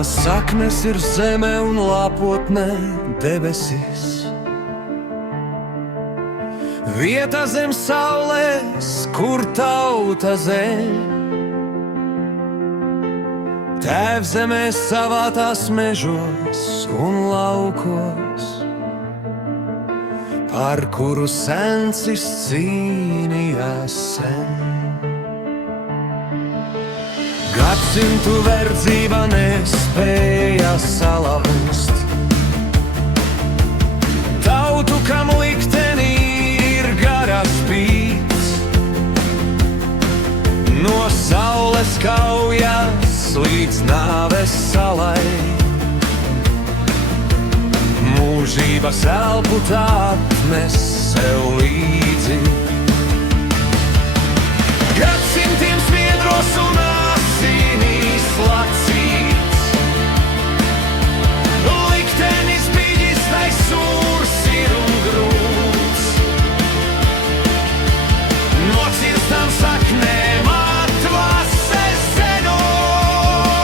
Tavas saknes ir zeme un lāpotnē debesis. Vieta zem saules, kur tauta zem. Tēvzemē savātās mežos un laukos, par kuru sencis cīnījās sen. Gadsimtu verdzība nespēja salauzt tautu, kam liktenī ir garas pīts. No saules kaujas līdz nāves salai, mūžības elpu tā atnes sev līdzi. Gadsimtiem smiedros un asinīs lacīts, liktenis bijis, tai sūrs ir un grūts. Nocirstām saknēm atvases zenot,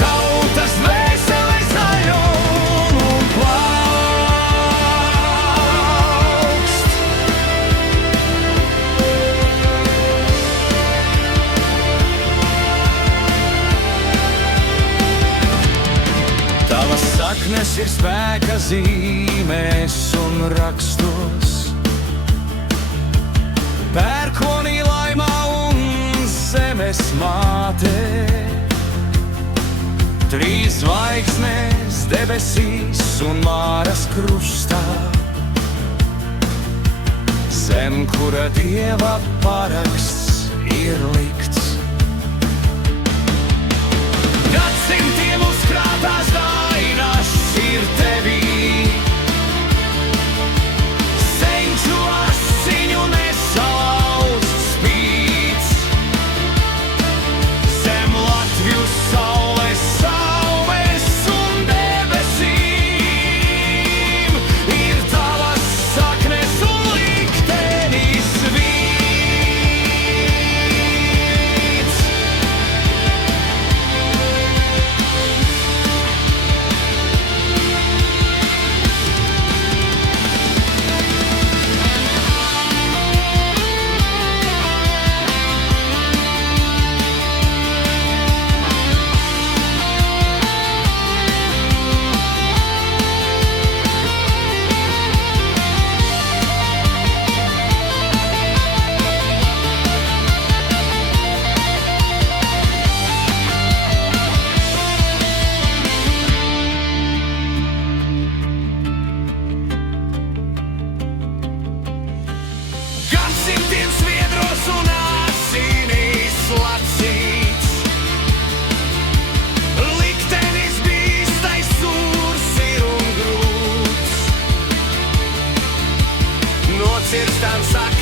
tautas dvēsele zaļo un plaukst. Tavas saknes ir spēka zīmēs un rakstos, pērkonī laimā un zemes mātē. Trīs zvaigznes debesīs un Māras krustā, zem kura Dieva paraksts ir likts. Gadsimtiem uzkrātās dainas ir tevī, senču asiņu nesalauzts spīts. Zem Latviju saules, saules un debesīm ir tavas saknes un liktenis vīts. Gadsimtiem sviedros un asinīs lacīts, liktenis bijis, tai sūrs ir un grūts. Nocirstām saknēm